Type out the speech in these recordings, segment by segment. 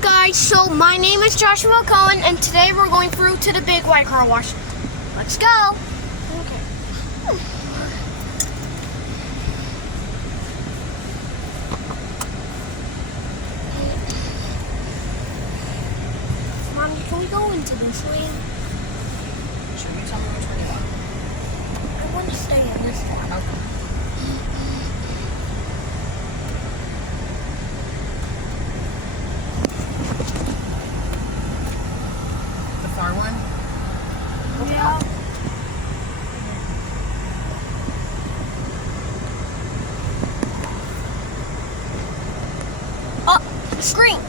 guys, so my name is Joshua Cohen, and today we're going through to the big white car wash. Let's go. Okay. Mommy, can we go into this lane? Should we tell me which one you want? I want to stay in this one. Okay. The far one? Yeah. Oh, screen.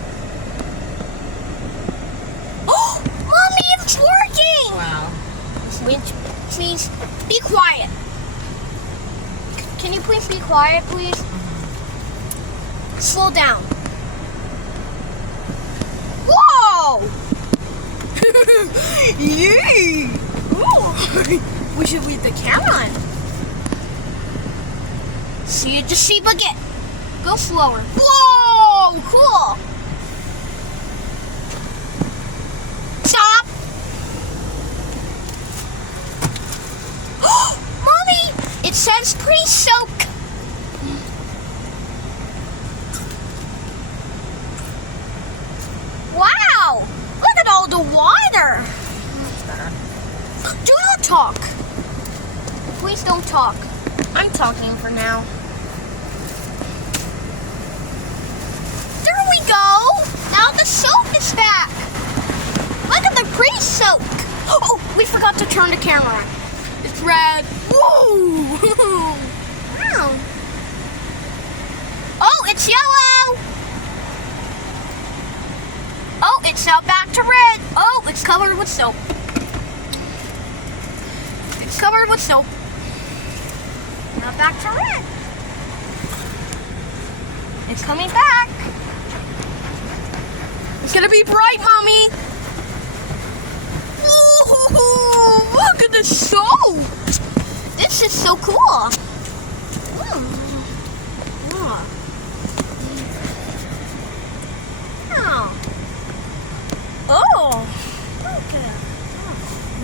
Oh, Mommy, it's working. Wow. Which means be quiet. Can you please be quiet, please? Slow down. Whoa! Yay! Ooh. We should leave the camera on. See you just see again. Go slower. Whoa! Cool. Stop. Mommy, it says pre-soak. Wow! Look at all the water. That's better. Do not talk. Please don't talk. I'm talking for now. There we go. Now the soap is back. Look at the pre-soak. Oh, we forgot to turn the camera on. It's red. Woo! Wow. Oh, it's yellow. Oh, it's now back to red. Oh, it's covered with soap. It's covered with soap. Now back to red. It's coming back. It's gonna be bright, Mommy. Ooh, look at the soap. This is so cool. Ooh. Yeah. Oh. Okay.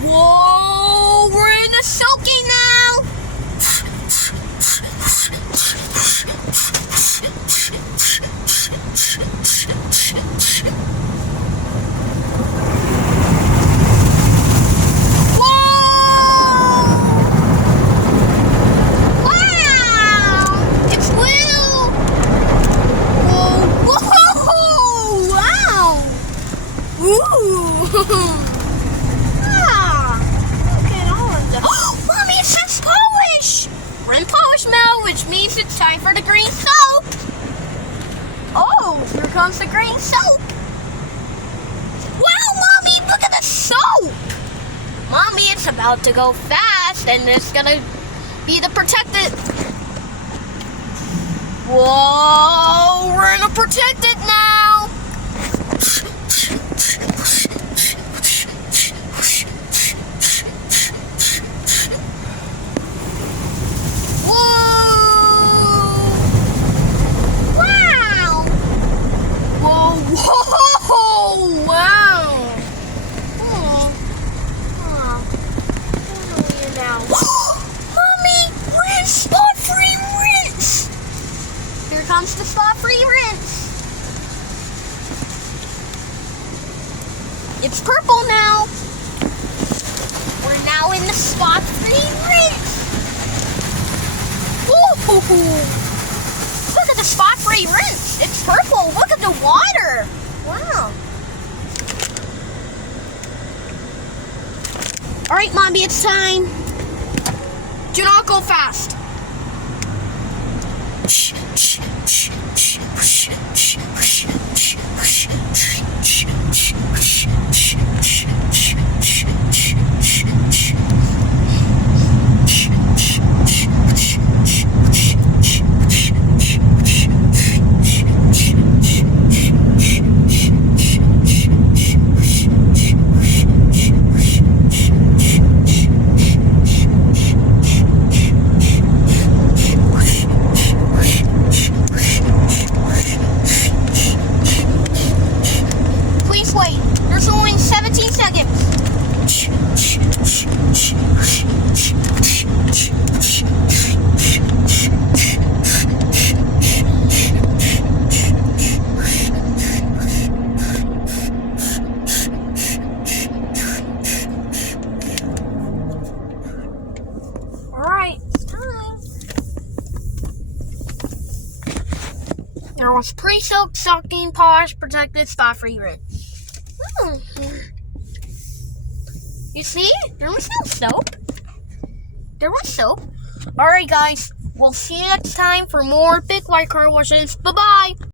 Whoa, we're in the soaking now. Mommy, it says polish! We're in polish mode, which means it's time for the green soap. Oh, here comes the green soap. Wow, Mommy, look at the soap. Mommy, it's about to go fast, and it's gonna be the protected. Whoa, we're gonna protect it now. Comes the spot-free rinse. It's purple now. We're now in the spot-free rinse. Ooh, look at the spot-free rinse. It's purple. Look at the water. Wow. All right, Mommy, it's time. Do not go fast. wash. Pre-soaked, sucking, polish, protected, spot free rinse. You see? There was no soap. There was soap. Alright guys, we'll see you next time for more Big White car washes. Bye-bye!